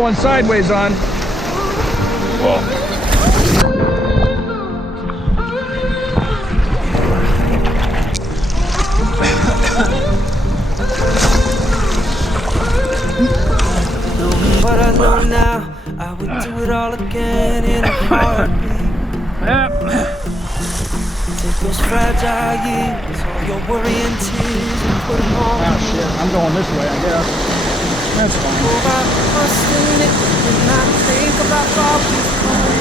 Going sideways on. Whoa. But I know now I would do it all again in a heartbeat. Take those fragile years, all your worry and tears, and put them on. Oh shit, I'm going this way, I guess. That's fine. Oh, I must admit, when I think about all we've come,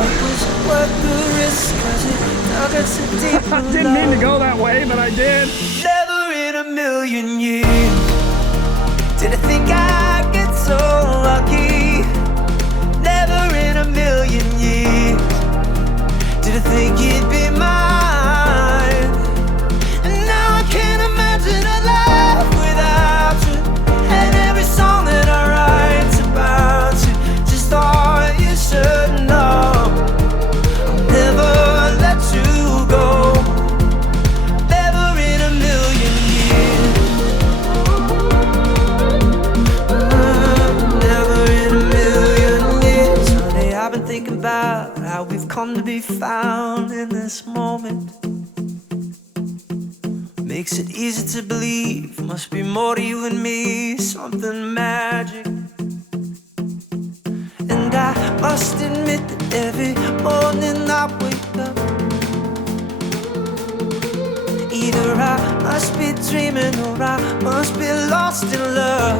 it was worth the risk, 'cause it dug us a deeper I didn't mean to go that way, but I did. Never in a million years did I think I'd get so lucky. Never in a million years did I think you'd be mine. And now I can't imagine a life without you. And every song that I write's about you. Just thought you should know I'll never let you go. Never in a million years. Never in a million years. Honey, I've been thinking about how we've come to be found in this moment. Makes it easy to believe, must be more to you and me, something magic. And I must admit that every morning I wake up, either I must be dreaming or I must be lost in love.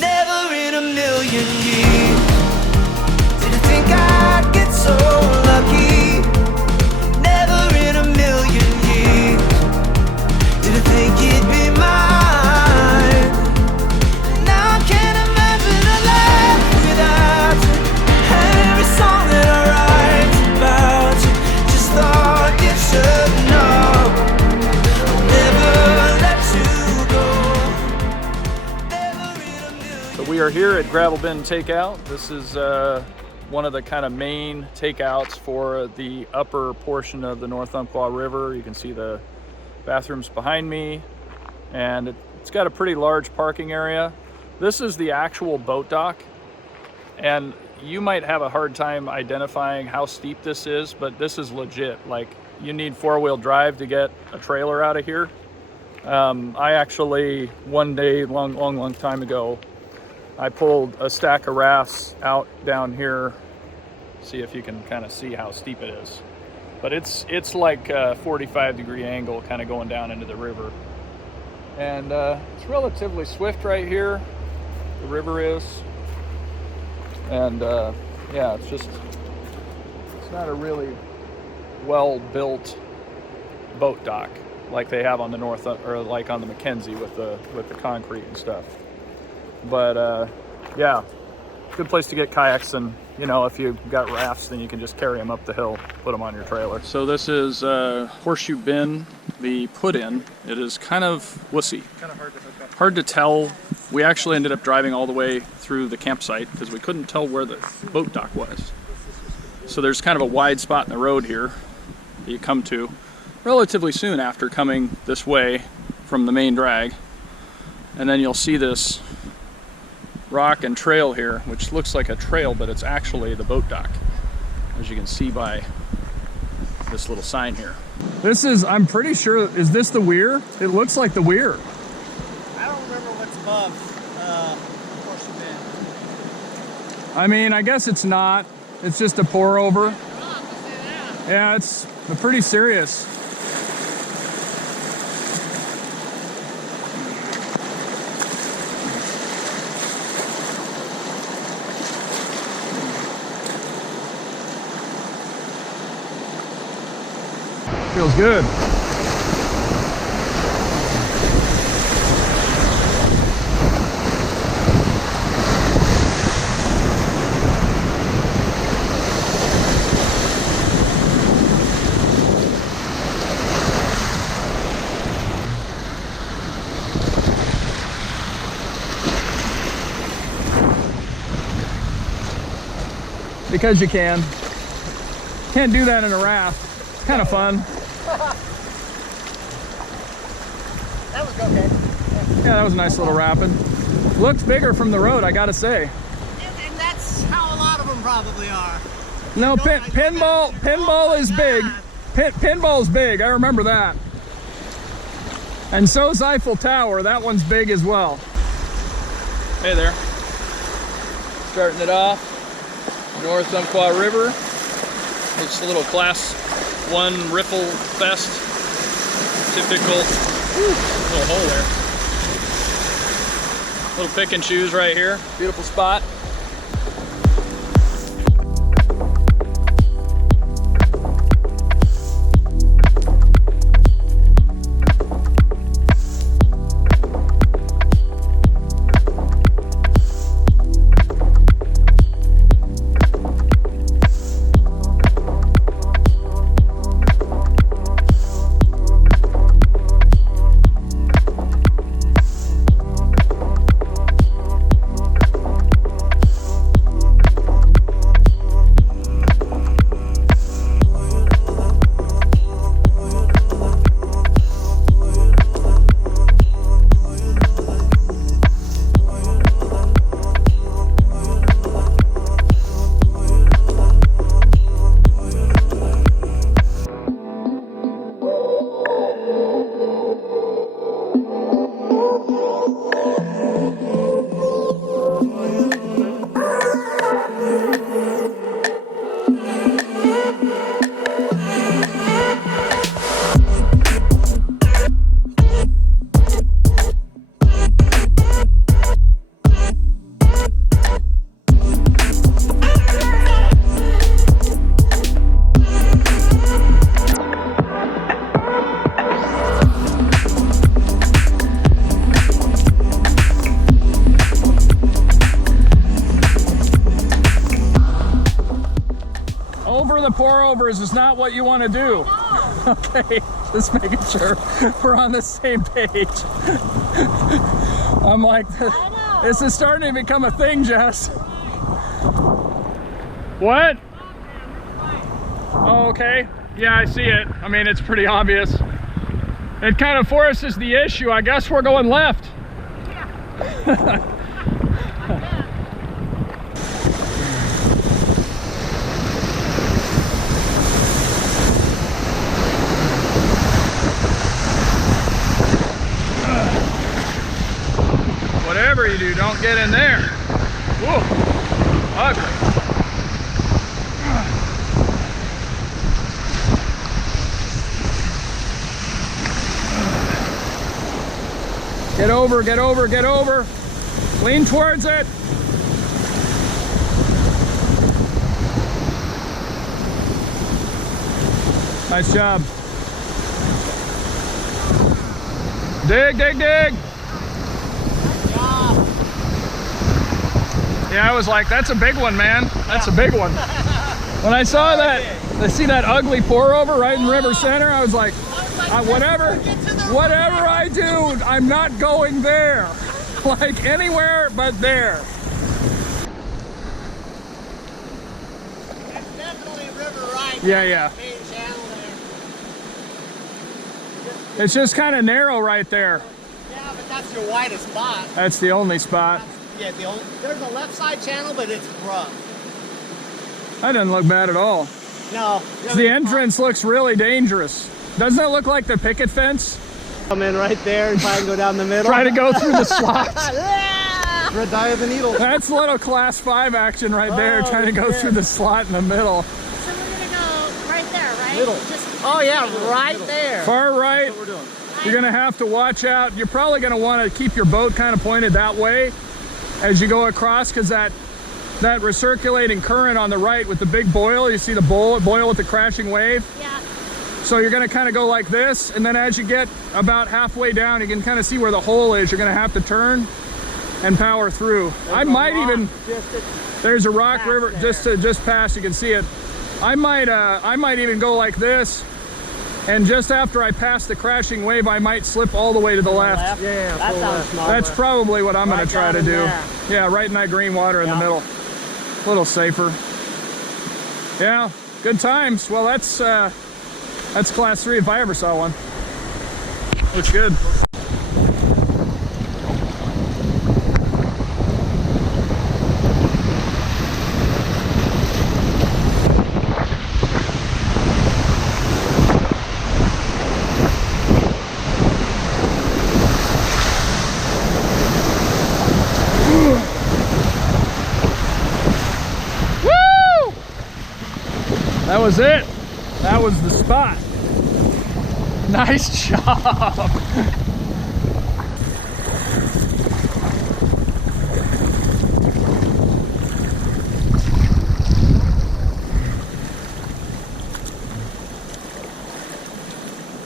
Never in a million years did I think I'd get so lucky. Never in a million years did I think you'd be mine. Now I can't imagine a life without you. Every song that I write's about you. Just thought you should know I'll never let you go. Never in a million. So we are here at Gravel Bin Takeout. This is one of the kind of main takeouts for the upper portion of the North Umpqua River. You can see the bathrooms behind me, and it's got a pretty large parking area. This is the actual boat dock, and you might have a hard time identifying how steep this is, but this is legit. Like, you need four-wheel drive to get a trailer out of here. I actually, one day, long time ago, I pulled a stack of rafts out down here. See if you can kind of see how steep it is. But it's like a 45-degree angle kind of going down into the river. And it's relatively swift right here. The river is. And yeah, it's not a really well-built boat dock like they have on the North, or like on the Mackenzie with the concrete and stuff. But yeah, good place to get kayaks, and you know, if you've got rafts, then you can just carry them up the hill, put them on your trailer. So this is Horseshoe Bin, the put-in. It is kind of wussy. Kind of hard to hook up. Hard to tell. We actually ended up driving all the way through the campsite because we couldn't tell where the boat dock was. So there's kind of a wide spot in the road here that you come to relatively soon after coming this way from the main drag. And then you'll see this rock and trail here, which looks like a trail, but it's actually the boat dock, as you can see by this little sign here. This is, I'm pretty sure, is this the weir? It looks like the weir. I don't remember what's above Horseshoe Bin. I mean, I guess it's not. It's just a pour over. Yeah, it's pretty serious. Feels good. Because you can. Can't do that in a raft. Kind of fun. That was okay. that was a nice little rapid. Looked bigger from the road, I gotta say. And that's how a lot of them probably are. No, pinball is big. Pinball's big, I remember that. And so's Eiffel Tower, that one's big as well. Hey there. Starting it off, North Umpqua River. It's a little class 1 riffle fest. Typical, little hole there. Little pick and choose right here. Beautiful spot. Pour-overs is not what you want to do. Okay, just making sure we're on the same page. I'm like, this is starting to become a thing, Jess. What? Oh, okay. Yeah, I see it. I mean, it's pretty obvious. It kind of forces the issue. I guess we're going left. Yeah. Whatever you do, don't get in there. Whoa, ugly. Get over, get over, get over. Lean towards it. Nice job. Dig, dig, dig. Yeah, I was like, that's a big one, man. That's a big one. When I saw that, I see that ugly pour over right in River Center, I was like, whatever I do, I'm not going there. Like anywhere but there. That's definitely River Right. Yeah, yeah. Main channel there. It's just kind of narrow right there. Yeah, but that's your widest spot. That's the only spot. Yeah, there's a left side channel, but it's rough. That doesn't look bad at all. No. The entrance looks really dangerous. Doesn't it look like the picket fence? Come in right there and try and go down the middle. Try to go through the slots. Red dye of the needle. That's a little class 5 action right there, trying to go through the slot in the middle. So we're gonna go right there, right? Middle. Oh yeah, right there. Far right. That's what we're doing. You're gonna have to watch out. You're probably gonna want to keep your boat kind of pointed that way as you go across, because that recirculating current on the right with the big boil, you see the boil with the crashing wave? Yeah. So you're gonna kind of go like this, and then as you get about halfway down, you can kind of see where the hole is. You're gonna have to turn and power through. I might even, there's a rock river just past, you can see it. I might even go like this, and just after I pass the crashing wave, I might slip all the way to the left. Yeah, That sounds smart. That's probably what I'm gonna try to do. there. Yeah, right in that green water in the middle. A little safer. Yeah, good times. Well, that's class 3 if I ever saw one. Looks good. That was it. That was the spot. Nice job.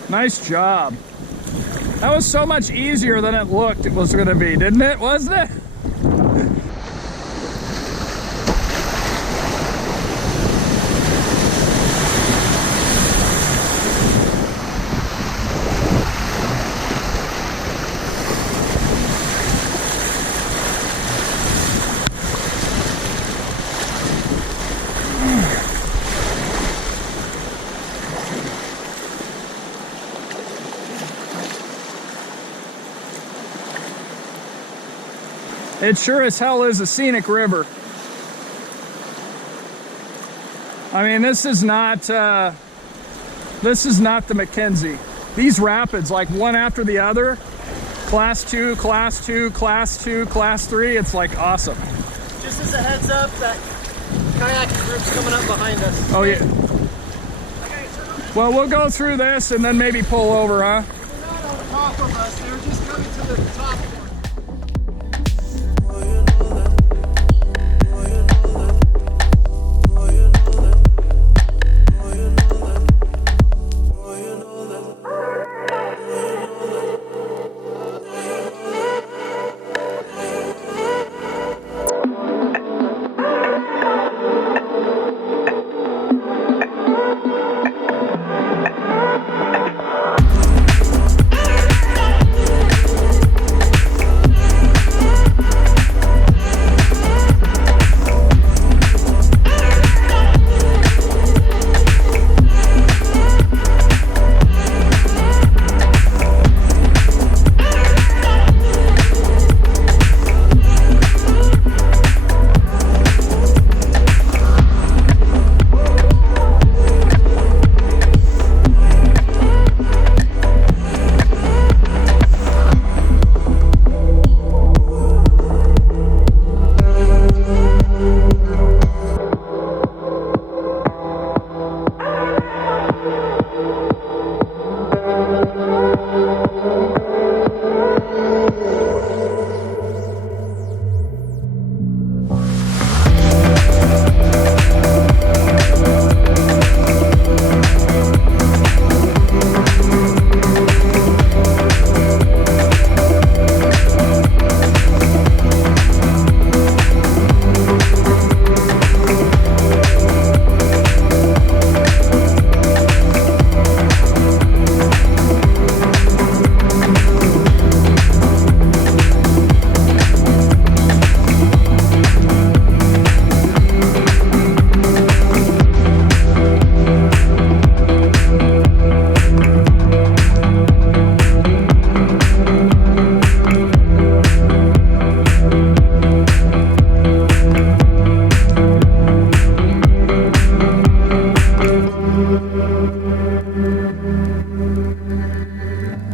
Nice job. That was so much easier than it looked it was gonna be, didn't it? Wasn't it? It sure as hell is a scenic river. I mean, this is not the Mackenzie. These rapids, like one after the other, class 2, class 2, class 2, class 3, it's like awesome. Just as a heads up, that kayak group's coming up behind us. Oh yeah. Well, we'll go through this and then maybe pull over, huh? They're not on top of us, they were just coming to the top one.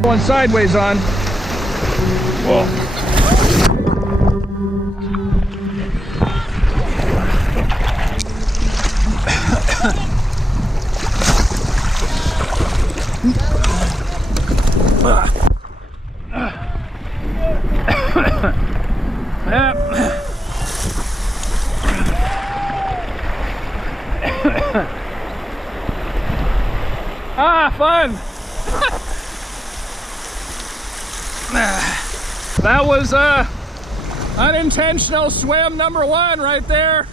Going sideways on. Well, Fun. That was unintentional swim number 1 right there.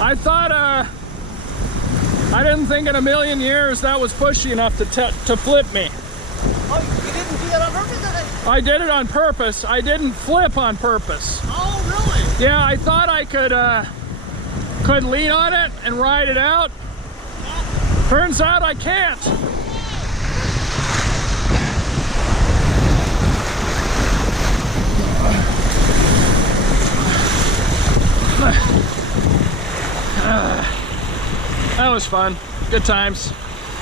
I thought I didn't think in a million years that was pushy enough to flip me. Oh, you didn't do that on purpose, did I did it on purpose. I didn't flip on purpose. Oh, really? Yeah, I thought I could lean on it and ride it out. Turns out I can't. That was fun. Good times.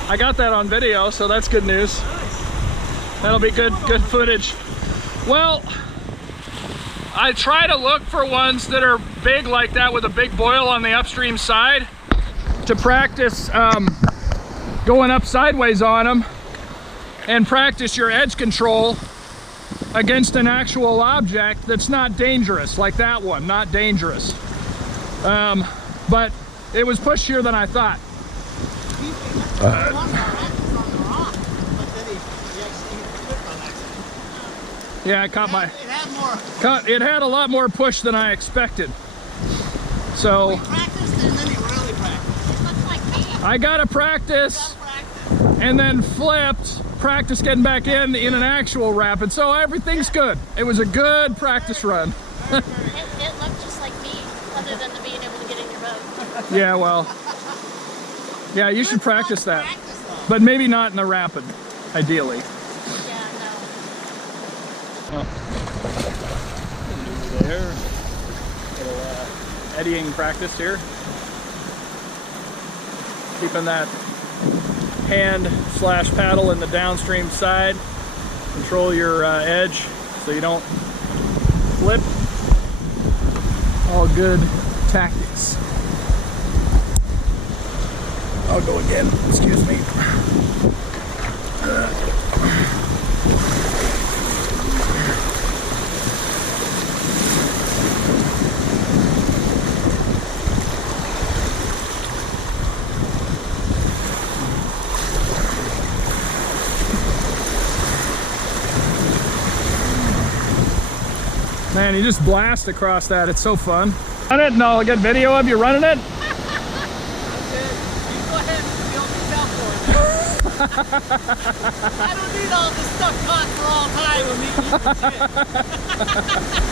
I got that on video, so that's good news. That'll be good footage. Well, I try to look for ones that are big like that with a big boil on the upstream side. to practice going up sideways on them and practice your edge control against an actual object that's not dangerous, like that one, not dangerous. But it was pushier than I thought. Yeah, I caught my. It had a lot more push than I expected. So I got to practice and then flipped, practice getting back in an actual rapid. So everything's good. It was a good practice run. It looked just like me, other than the being able to get in your boat. Yeah, well, yeah, you should practice that, but maybe not in the rapid, ideally. Yeah, no. Oh. There, little eddying practice here. Keeping that hand / paddle in the downstream side. Control your edge so you don't flip. All good tactics. I'll go again, excuse me. Man, you just blast across that. It's so fun. Run it and I'll get video of you running it. I don't need all this stuff caught for all time with me eating shit.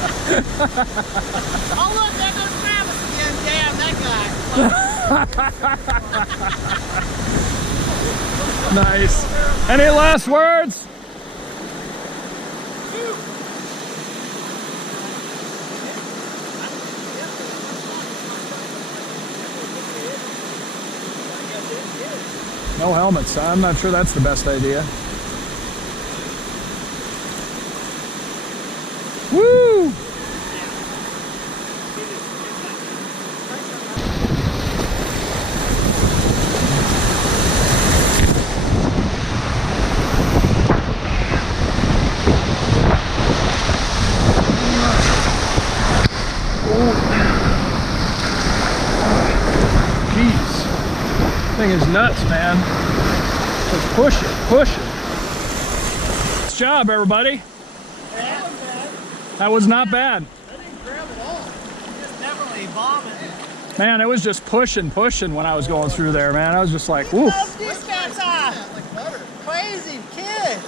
Oh look, there goes Travis again. Damn, that guy. Nice. Any last words? No helmets. I'm not sure that's the best idea. Woo! Thing is nuts, man. Just push it, push it. Nice job, everybody. That was not bad. I didn't grab it all. Just definitely bombing. Man, it was just pushing when I was going through there, man. I was just like, woof. These guys are crazy kid.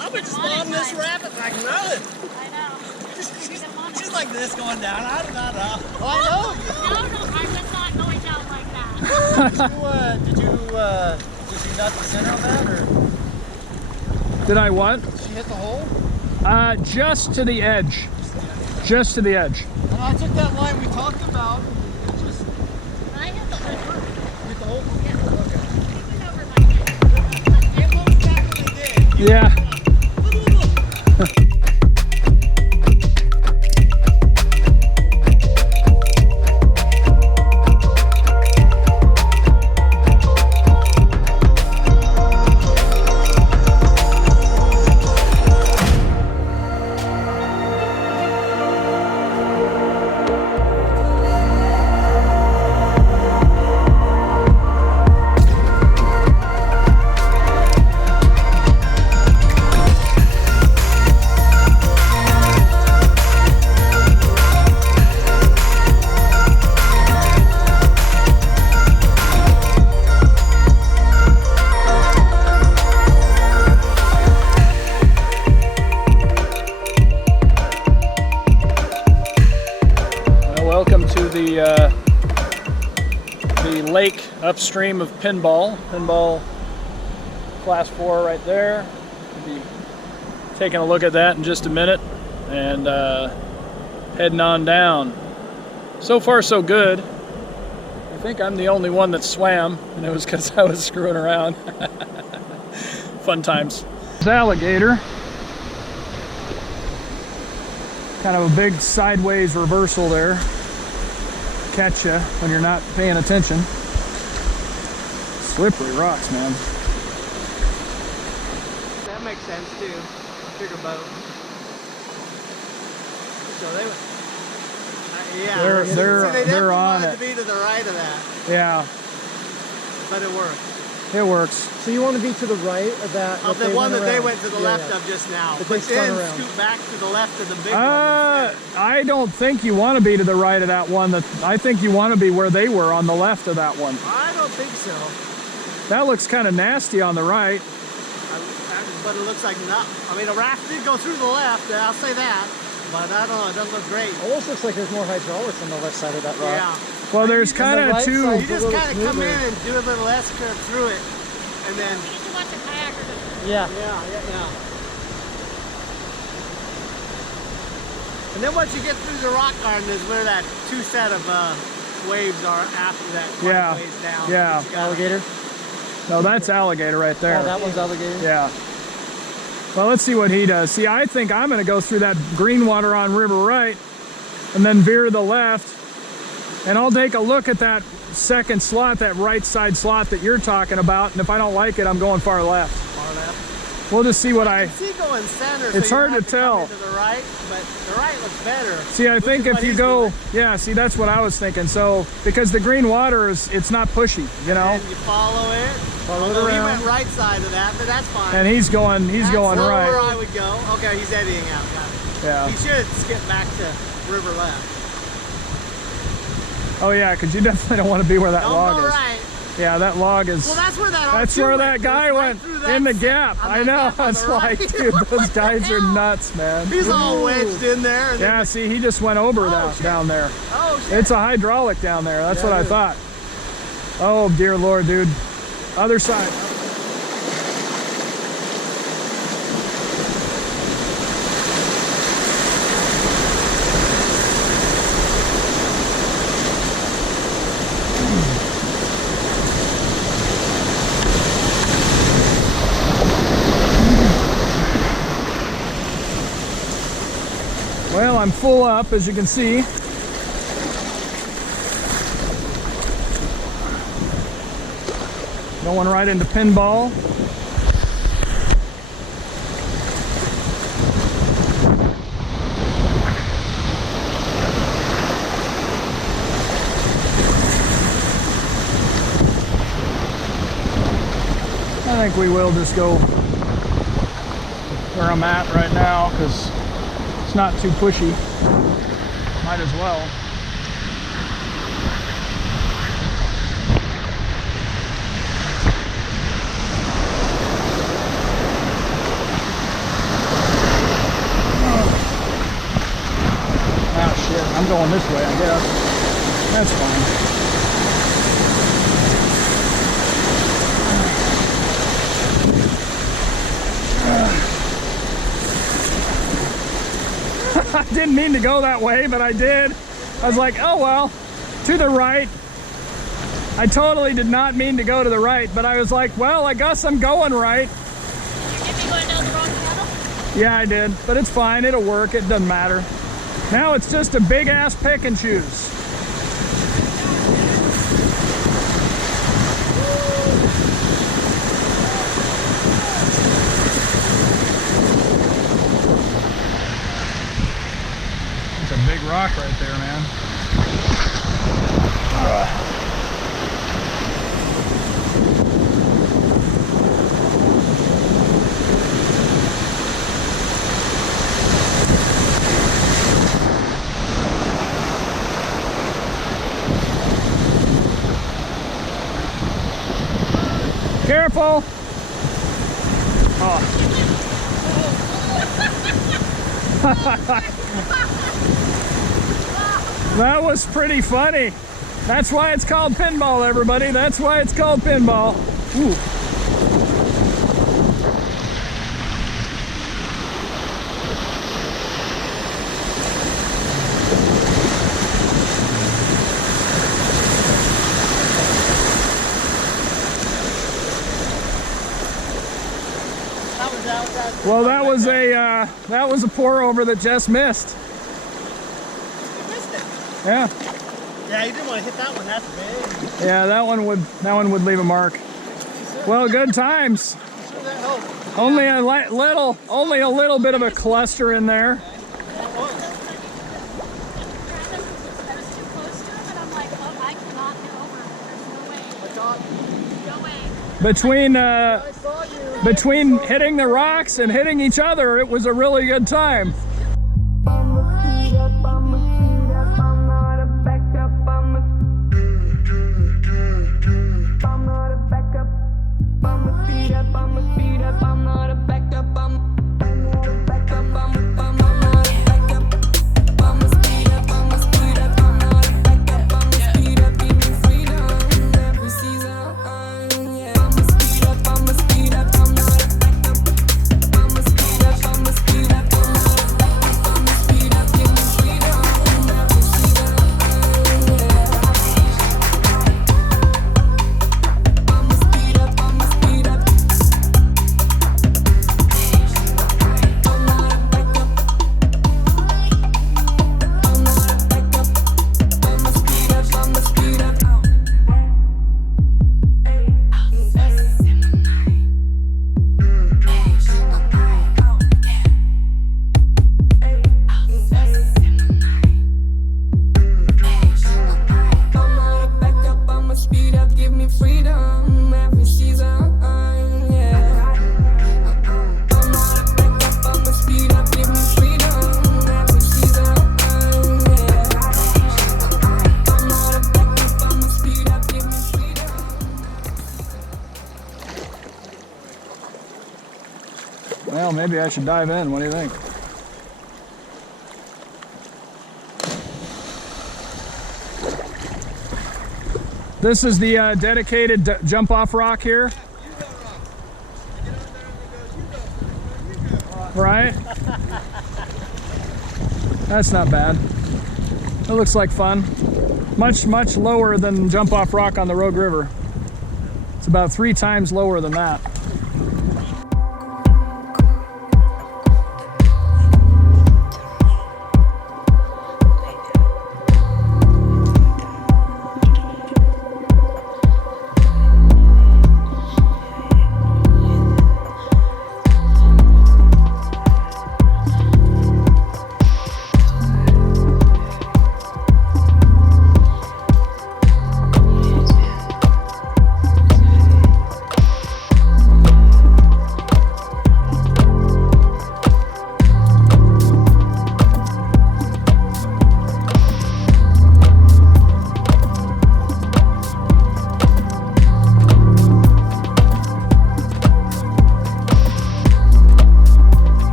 I would just bomb this rapid like nothing. I know. She's like this going down. I don't know. No, I was not going down like that. Did you nut the center on that, or Did I what? did she hit the hole? Just to the edge. Just to the edge. And I took that line we talked about. And just I hit the hole. hit the hole. Yeah. Okay. It went over my head. It most definitely did. Yeah. Welcome to the lake upstream of Pinball. Pinball Class 4 right there. We'll be taking a look at that in just a minute and heading on down. So far so good. I think I'm the only one that swam, and it was because I was screwing around. Fun times. This alligator. Kind of a big sideways reversal there. Catch you when you're not paying attention. slippery rocks, man. That makes sense too. Bigger boat. So they would. Yeah. See, they they're on wanted it. to be to the right of that, Yeah, but it worked. it works. So you want to be to the right of that? Of the one that they went to the left of just now. But But they then spun around. scoot back to the left of the big one. I don't think you want to be to the right of that one. I think you want to be where they were on the left of that one. I don't think so. That looks kind of nasty on the right. But it looks like not. I mean, a raft did go through the left, I'll say that. But I don't know, it doesn't look great. Almost looks like there's more hydraulics on the left side of that rock. Yeah. Well, there's kind of right two. side. You just a little kind of come smoother. in and do a little S-curve through it. And then, You can watch a kayaker do it. Yeah. yeah. And then once you get through the rock garden is where that two set of waves are after that quite Yeah. ways down. Yeah. You gotta- Alligator? No, that's alligator right there. Oh, that one's alligator? Yeah. Well, let's see what he does. See, I think I'm going to go through that green water on river right and then veer to the left. And I'll take a look at that second slot, that right side slot that you're talking about. And if I don't like it, I'm going far left. Far left. We'll just see what I... See going center, It's so you hard have to come tell. into the right, but the right looks better. See, I Which think is if what you he's go... doing. Yeah, see, that's what I was thinking. So, because the green water is, it's not pushy, you know? And you follow it. Follow it Although he around. went right side of that, but that's fine. And he's going That's going not where right. I would go. Okay, he's eddying out. Got it. Yeah. He should skip back to river left. Oh, yeah, because you definitely don't want to be where that Don't log go is. right. Yeah, that log is... Well, that's where that That's R2 where went. that guy Goes right went through that in the gap. on I that know. gap on That's the like, right. dude, those What the guys are hell? nuts, man. He's all wedged in there. And Yeah, see, he just went over shit. down there. Oh, shit. It's a hydraulic down there. That's Yeah, what I it is. thought. Oh, dear Lord, dude. Other side. Well, I'm full up, as you can see. Going right into pinball. I think we will just go where I'm at right now because it's not too pushy. Might as well. Oh shit, I'm going this way, I guess. That's fine. I didn't mean to go that way, but I did. I was like, oh well, to the right. I totally did not mean to go to the right, but I was like, well, I guess I'm going right. You get me going down the wrong channel? Yeah, I did, but it's fine. It'll work. It doesn't matter. Now it's just a big ass pick and choose. It's a big rock right there, man. Careful! Oh. That was pretty funny. That's why it's called pinball, everybody. That's why it's called pinball. Ooh. Well, that was a pour over that Jess missed. Missed it. Yeah, Yeah, you didn't want to hit that one. That's big. yeah, that one would leave a mark. Well, good times. Only a little bit of a cluster in there. I was too close to him, and I'm like, oh, I cannot get over. There's no way. No way. Between hitting the rocks and hitting each other, it was a really good time. Well, maybe I should dive in. What do you think? This is the dedicated jump-off rock here. Right? That's not bad. It looks like fun. Much lower than jump-off rock on the Rogue River. It's about 3 times lower than that.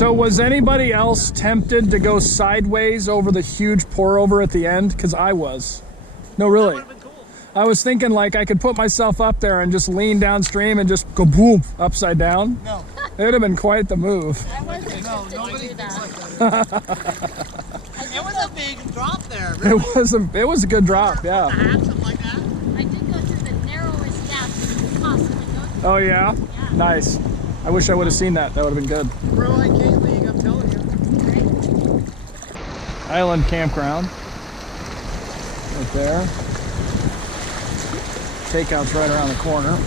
So was anybody else tempted to go sideways over the huge pour over at the end? Because I was. No, really. That would've been cool. I was thinking like I could put myself up there and just lean downstream and just go boom upside down. No. It would have been quite the move. I wasn't No, tempted nobody to do thinks that. like that. It was a big drop there. It Really. it was a good drop, yeah. Half, something like that. I did go through the narrowest gap you could possibly go through. Oh yeah? Yeah. Nice. I wish I would have seen that. That would have been good. Bro, I can't league, I'm telling you. Island campground. Right there. Takeout's right around the corner.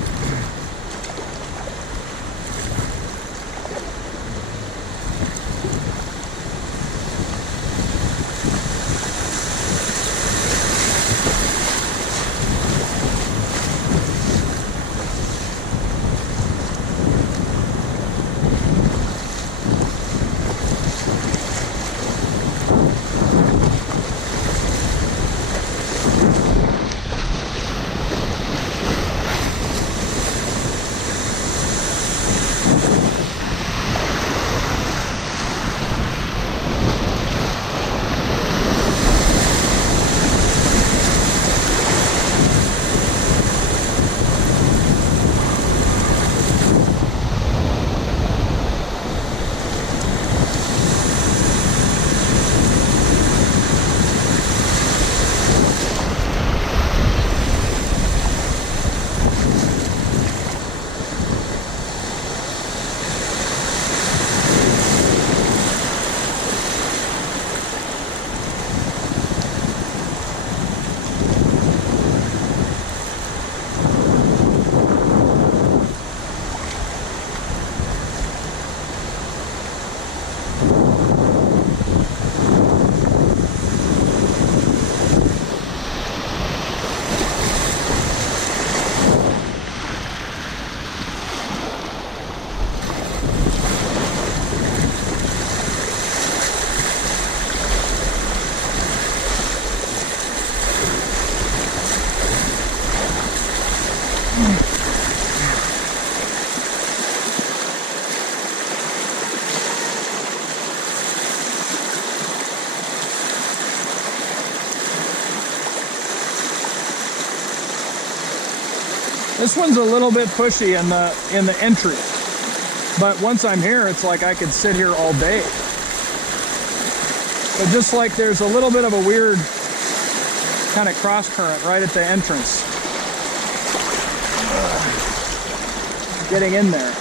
This one's a little bit pushy in the entry, but once I'm here, it's like I could sit here all day. But just like there's a little bit of a weird kind of cross current right at the entrance. Getting in there.